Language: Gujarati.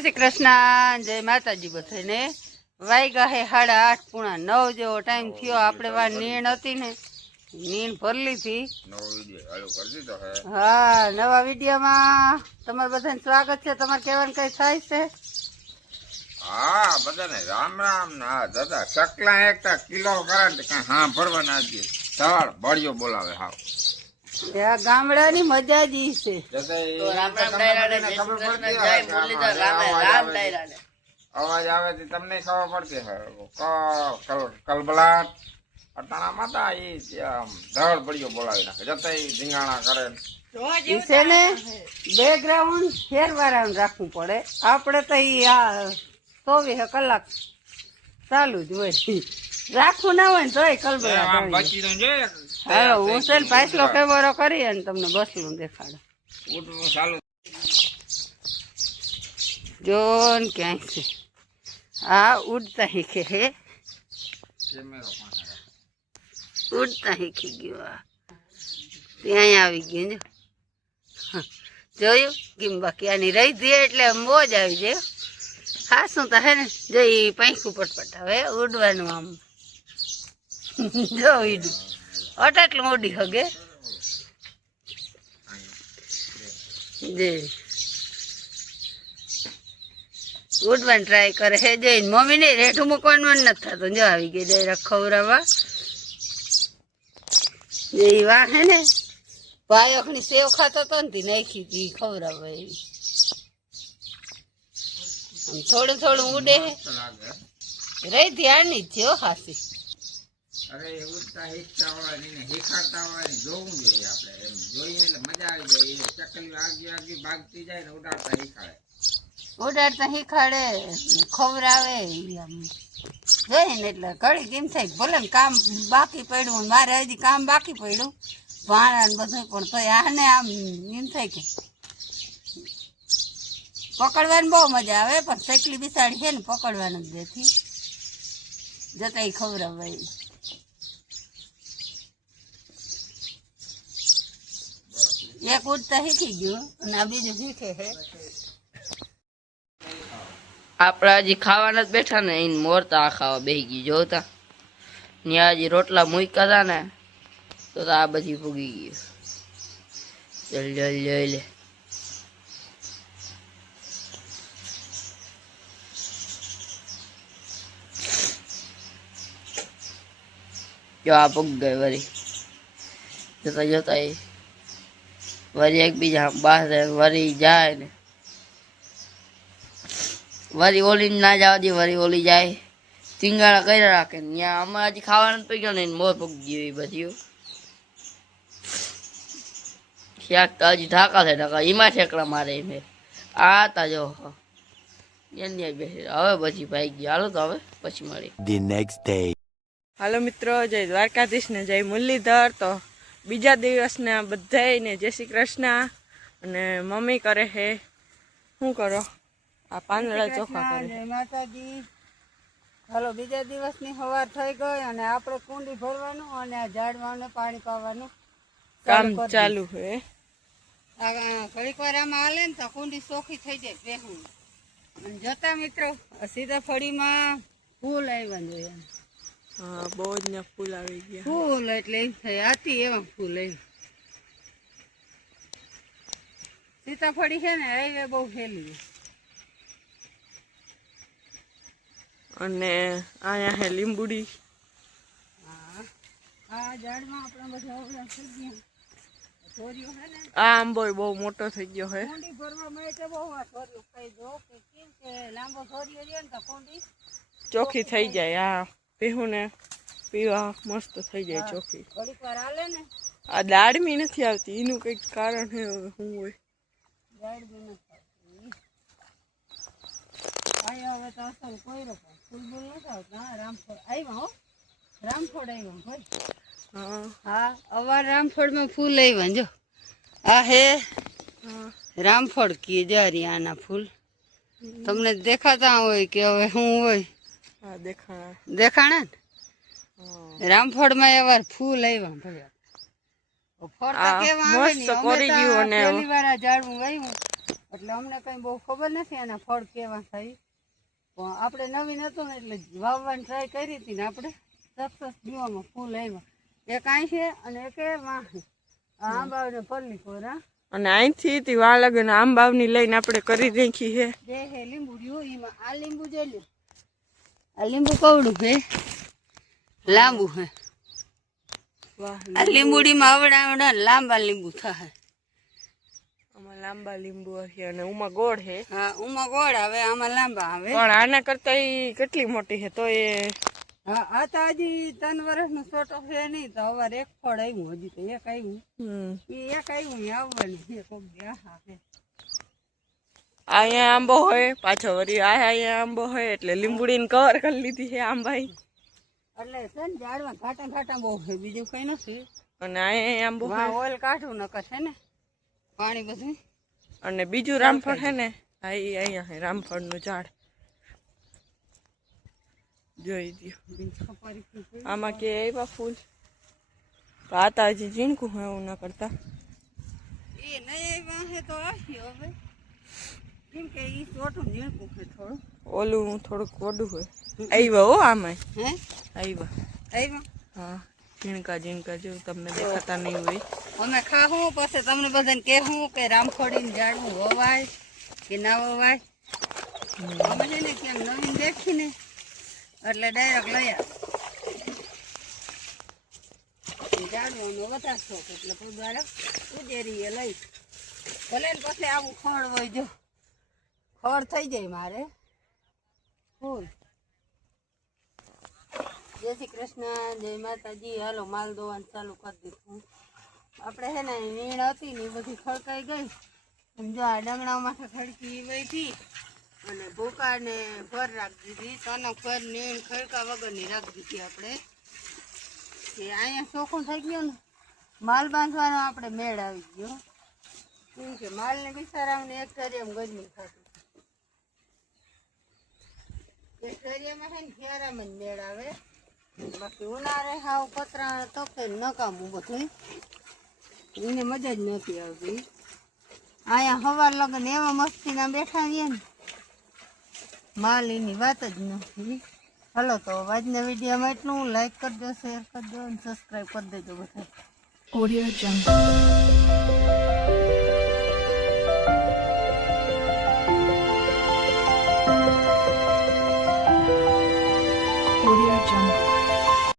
શ્રી કૃષ્ણ, જય માતાજી બધાને। વાગ્યા હે 8:30 પૂણા 9 જેવો ટાઈમ થયો। આપણે વાર નીણ હતી ને, નીણ ભરી લીધી। હા, નવા વિડીયોમાં તમારે બધાને સ્વાગત છે। તમારે કહેવાનું કઈ થાય છે? હા, બધાને રામ રામ। ના દાદા ચકલા એકતા કિલો કરંટ કઈ હા ભરવા ના દે ધડ બળિયો બોલાવે। હાવ ગામડાની મજા જ ઈ છે। અવાજ આવે તો તમને ખબર પડતી કલબલાટ અટાણા માતા એ ધડ બળિયો બોલાવી નાખે। જતા ધીંગાણા કરે છે ને, બેકગ્રાઉન્ડ ફેરવાળાનું રાખવું પડે। આપણે તો ઈ 24 કલાક ચાલુ જ હોય, રાખવું ના હોય ને તોય કલબલાટ। હાલો, હું છે ને પાછલો કેમેરો કરી અને તમને બસલું દેખાડો। જો ને ક્યાંય છે, હા ઉડતા શીખે હે, ઉડતા શીખી ગયો। ત્યાં આવી ગયું, જોયું કેમ? બાકી આની રહી દે એટલે મોજ આવી જાય। હા શું તો હે ને, જો એ પાંખું પટપટ હવે ઉડવાનું આમ જો ઈડું અટાટલું ઉડી હગે જે ઉડવાની ટ્રાય કરે હે। જઈને મમ્મી ને રેઠું મૂકવાનું નથી થતું। જો આવી ગઈ ડાયરેક્ટ ખવડાવવા। જે વાહ હે ને પાયકની સેવ ખાતો તો ને નાખી હતી ખવડાવવા એવી। થોડું થોડું ઉડે હે, રહી ધ્યાનની જ છે હો ખાસી। અરે ઉડતા હિંચતા હોય ને હિખાડતા હોય ને જોવું જોઈએ આપણે। એમ જોઈએ એટલે મજા આવી જાય। ચકલી આગી આગી ભાગતી જાય ને ઉડાડતા શીખાડે, ઉડાડતા શીખાડે, ખવડાવે જોઈ ને એટલે ઘડી કેમ થાય ભલે ને કામ બાકી પડ્યું, મારે હજી કામ બાકી પડ્યું ભાણા ને બધું, પણ તોય આને આમ એમ થાય કે પકડવાની બહુ મજા આવે। પણ ચકલી બિસાડી છે ને પકડવાનું જ દેતી, જતા ખવડાવે। એક ઉડતા શીખી ગયું અને આ બીજું શીખે છે। આપડે હજી ખાવાના જ બેઠા ને, એને મોરતા આ ખાવા બેસી ગઈ। જોતા ત્યાં હજી રોટલા મૂક્યા હતા ને, તો આ બધી ભૂગી ગયું। જલ્દી લે જો આ ભૂગ ગઈ વરી। જતા જતા વરી એકબીજા બહાર વરી જાય ને, વરી ઓલી ના જવા દે, વરી ઓલી જાય ટીંગાણા કર્યા રાખે ને। ત્યાં અમે હજી ખાવાનું પી ગયો ને મોર ભૂગી ગયું બધું। ક્યાંક તો હજી ઢાકા છે, ઢાકા એમાં ઠેકડા મારે એમ આ તા જો બેસી હવે પછી ભાઈ ગયા। હાલો તો હવે પછી મળી ધી નેક્સ્ટ ડે। હાલો મિત્રો, જય દ્વારકાધીશ ને જય મુરલીધર। તો બીજા દિવસને બધાને જય શ્રી કૃષ્ણ। અને મમ્મી કરે હે શું કરો? આ પાંદડા ચોખા કરે। જય માતાજી। હાલો, બીજા દિવસની સવાર થઈ ગઈ અને આપણે કુંડી ભરવાનું અને આ ઝાડવાને પાણી પાવાનું કામ ચાલુ છે। ઘડીક વાર આમાં હાલે ને તો કુંડી ચોખ્ખી થઈ જાય ભેહું। અને જતા મિત્રો સીતાફળીમાં ફૂલ આવ્યા જોઈએ। હા, બહુ જ ને ફૂલ આવી ગયા ફૂલ, એટલે એમ થાય આથી એવા ફૂલ આવ્યા। સીતાફળી છે ને હાઈવે બહુ ફેલી। અને અહીંયા હે લીંબુડી। હા, આ ઝાડમાં આપણા બધા ઓગળા થઈ ગયા। આ આંબો બહુ મોટો થઈ ગયો છે। કુંડી ભરવા માટે બહુ થોડું કઈ જો કે કેમ કે લાંબો થોડીઓ રહ્યો ને તો કુંડી ચોખ્ખી થઈ જાય। આ પીવું ને પીવા મસ્ત થઈ જાય ચોખ્ખી। ઘડીક વાર હાલે ને આ દાડમી નથી આવતી, એનું કઈક કારણ છે, શું હોય દાડમી નથી આવતી। અહીંયા હવે તો અસર કોઈ રકમ ફૂલ બૂલ નથી આવતા। હા, રામફળ આવ્યા હો, રામફળ આવ્યા ભાઈ। હા, અવાર રામફળમાં ફૂલ આવ્યા। જો આ હે રામફળ કીએ જારી આના ફૂલ। તમને દેખાતા હોય કે હવે શું હોય? દેખાણા ને રામફળમાં અવાર ફૂલ આવ્યા ભાઈ। ફરતા કેવા આવે ને, અમે તો પહેલી વાર આ ઝાડવું વાવ્યું એટલે અમને કઈ બહુ ખબર નથી આના ફળ કેવા થાય, પણ આપણે નવીન હતું ને એટલે વાવવાની ટ્રાય કરી હતી ને આપણે સક્સેસ જીવામાં ફૂલ આવ્યા. એક અહીં છે અને એક વાં આંબા ને પરલી કોરા અને અહીંથી વા લાગે ને આંબાવની લઈને આપણે કરી રાખી છે. બે હે લીંબુ રહ્યું એમાં આ લીંબુ જોઈ લો, આ લીંબુ કવડું હે લાંબુ હે. આ લીંબુડીમાં આવડા આવડા લાંબા લીંબુ થાય. આમાં લાંબા લીંબુ છે અને ઉમાં ગોળ છે. હા ઉમાં ગોળ આવે, આમાં લાંબા આવે. પણ આના કરતા કેટલી મોટી છે તો એ હા આ તો હજી 3 વર્ષનો છોટો છે નહીં તો અવાર એક ફળ આવ્યું, હજી તો એક આવ્યું. એ એક આવ્યું આવવાનું છે કોક દી. અહીંયા આંબો હોય પાછો વળી અહીંયા આંબો હોય એટલે લીંબુડીને કવર કરી લીધી છે આંબાઈ. એટલે છે ને ઝાડમાં ઘાટા ઘાટા બહુ છે, બીજું કઈ નથી. અને અહીંયા આંબો ઓઇલ કાઢવું નકર છે ને પાણી બધું. અને બીજું રામફળ છે ને અહીંયા છે રામફળનું ઝાડ જોઈ દો. આમાં કે એવા ફૂલ આતા હજી ઝીણકું હોય એવું ના કરતા એ નહીં આવ્યા છે તો આવ્યો હવે, કેમ કે એ છોટું ઝીણકું છે થોડું, ઓલું થોડુંક વડું હોય. આવ્યા હો આમાં હે આવ્યા. હા ઝીણકા ઝીણકા જેવું તમને દેખાતા નહીં હોય. અમે ખાવું પછી તમને બધાને કહેવું કે રામફળીને ઝાડવું વવાય કે ના વવાય. અમે છે ને ક્યાંક નવીન દેખીને એટલે ડાયરેક્ટ લઈ ઝાડવાનો વધારે શોખ એટલે પોદવાળા ઉજેરીએ લઈ ભલે ને પછી આવું ખડ હોય, જો ખડ થઈ જાય મારે ફૂલ. જય શ્રી કૃષ્ણ, જય માતાજી. હાલો માલ દોવાનું ચાલુ કરી દીધું. આપણે છે ને નીણ હતી ને એ બધી ખડકાઈ ગઈ. સમજો આ ડંગણામાં ખડકી વહીથી અને ભૂકાને ભર રાખી દીધી. તનક ભર નીણ ખડકા વગરની રાખી દીધી આપણે. કે અહીંયા ચોખ્ખું થઈ ગયું ને માલ બાંધવાનો આપણે મેળ આવી ગયો. શું કે માલને બિચારાઓને એક એમ ગરમી થતી. એક દરિયામાં છે ને ફેરામાં જ મેળ આવે, બાકી ઉનાળે હાવ પતરા તપે નકામું બધું એને મજા જ નથી આવતી. અહીંયા હવાર લગન એવા મસ્તીના બેઠા રહીએ ને માલ એની વાત જ નથી. હાલો તો આજના વિડીયોમાં એટલું. લાઈક કરજો, શેર કરજો અને સબસ્ક્રાઈબ કરી દેજો બધા. Audio Jungle.